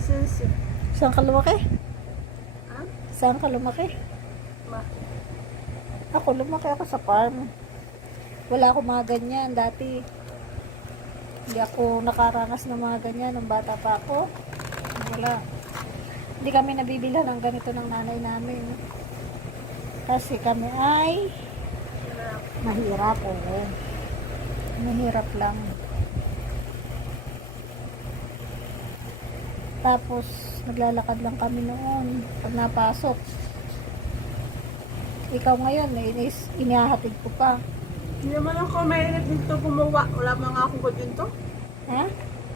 Lisensi. Saan ka lumaki? Ha? Saan ka lumaki? Ma. Ako, lumaki ako sa farm. Wala ako mga ganyan dati. Hindi ako nakaranas ng mga ganyan nung bata pa ako. Wala. Hindi kami nabibilhan ng ganito ng nanay namin. Kasi kami ay Hirap. mahirap. Oo. Mahirap lang. Tapos, naglalakad lang kami noon pag napasok. Ikaw ngayon, eh, inis, inihahatid ko pa. Hindi naman ako mahilig dito gumawa. Wala man nga akong ganito. Ha?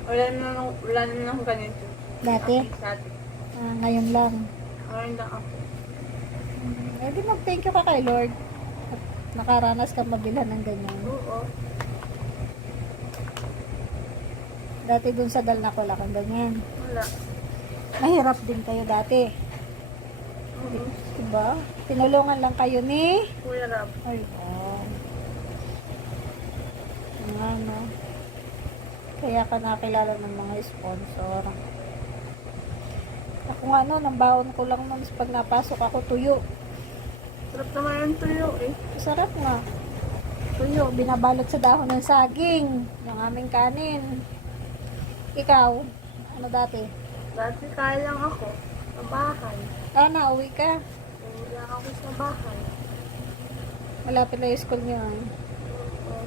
Wala na wala na akong ganito. Dati? Dati. Ah, ngayon lang. Ngayon lang ako. Hmm, Eh di mag-thank you ka kay Lord. At nakaranas ka mabilhan ng ganyan. Oo. Dati dun sa dal na wala kang ganyan. Wala. Mahirap din kayo dati. Oo. Diba? Tinulungan lang kayo ni... Kuya Rab. Ay, oh. Nga, no? Kaya ka nakilala ng mga sponsor. Ako nga no, nang baon ko lang nun pag napasok ako tuyo. Sarap naman yung tuyo eh. Sarap nga. Tuyo, binabalot sa dahon ng saging. Yung aming kanin. Ikaw, ano dati? Dati kaya lang ako. Sa bahay. Ah, nauwi ka. Wala ako sa bahay. Malapit na yung school niyo. ah. Oo.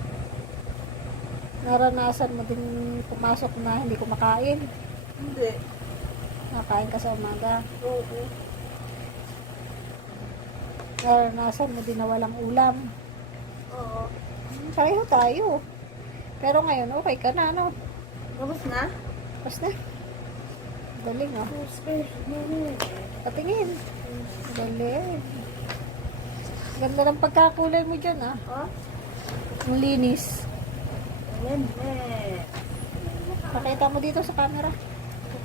Naranasan mo din pumasok na hindi kumakain. Hindi. Nakain ka sa umaga. Oo. Naranasan mo din na walang ulam. Oo. Pareho tayo. Pero ngayon, okay ka na, no? Tapos na? Tapos na. Galing, ah. Patingin. Galing. Ganda ng pagkakulay mo dyan, ah. Oh? Ang linis. Ayan eh. Pakita mo dito sa camera.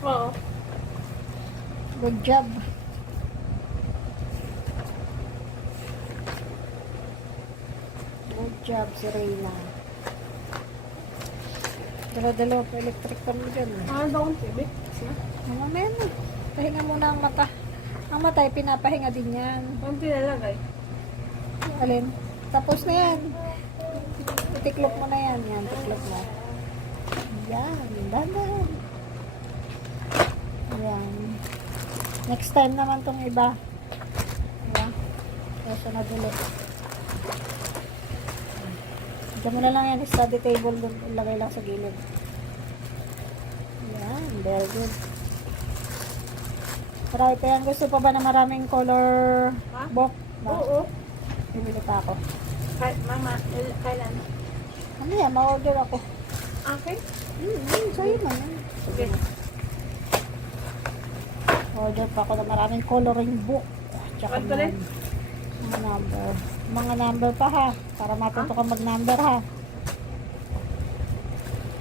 Oo. Good job. Good job si Reyna. Dala-dalawa pa electric mo dyan. eh. Ano daw? Tapos na? Mamaya na. Pahinga muna ang mata. Ang mata ay pinapahinga din yan. Anong pinalagay? Alin? Tapos na yan. Itiklop mo na yan. Yan, tiklop mo. Yan, dahan. Yan. Next time naman tong iba. Ayan. Kaya na duli. Diyan mo na lang yan, study table doon. Ilagay lang sa gilid. Yan, very good. Marami pa yan. Gusto pa ba na maraming color Ha? book? Ba? Oo. Bibili pa ako. Kahit mama, il- kailan? Ano yan? Ma-order ako. Okay. Hmm, hmm, sa'yo man. Sige. Order pa ako ng maraming coloring book. Tsaka What mga number. Mga number pa ha. Para matuto ka mag-number ha.